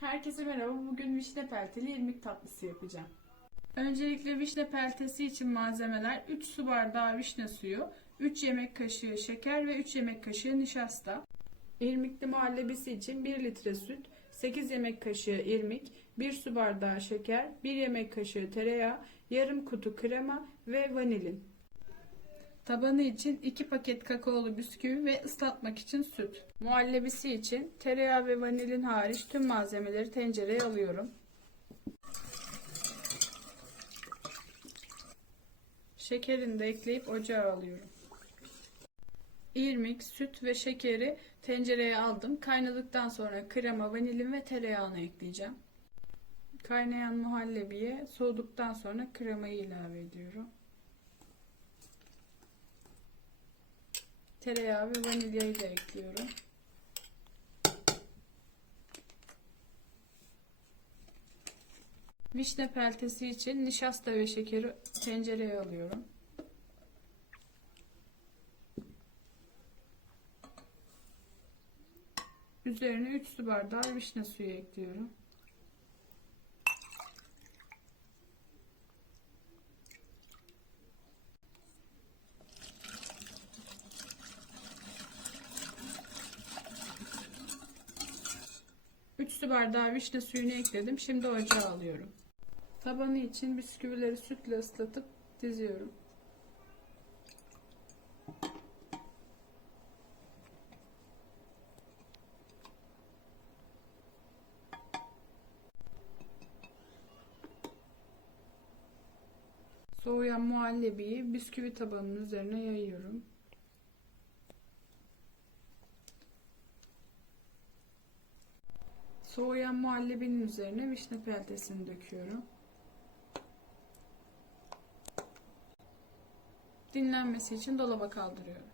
Herkese merhaba. Bugün vişne pelteli irmik tatlısı yapacağım. Öncelikle vişne peltesi için malzemeler 3 su bardağı vişne suyu, 3 yemek kaşığı şeker ve 3 yemek kaşığı nişasta. İrmikli muhallebisi için 1 litre süt, 8 yemek kaşığı irmik, 1 su bardağı şeker, 1 yemek kaşığı tereyağı, yarım kutu krema ve vanilin. Tabanı için 2 paket kakaolu bisküvi ve ıslatmak için süt. Muhallebisi için tereyağı ve vanilin hariç tüm malzemeleri tencereye alıyorum. Şekerini de ekleyip ocağa alıyorum. İrmik, süt ve şekeri tencereye aldım. Kaynadıktan sonra krema, vanilin ve tereyağını ekleyeceğim. Kaynayan muhallebiye soğuduktan sonra kremayı ilave ediyorum. Tereyağı ve vanilyayı da ekliyorum. Vişne peltesi için nişasta ve şekeri tencereye alıyorum. Üzerine 3 su bardağı vişne suyu ekliyorum. Su bardağı vişne suyunu ekledim. Şimdi ocağa alıyorum. Tabanı için bisküvileri sütle ıslatıp diziyorum. Soğuyan muhallebiyi bisküvi tabanının üzerine yayıyorum. Soğuyan muhallebinin üzerine vişne peltesini döküyorum. Dinlenmesi için dolaba kaldırıyorum.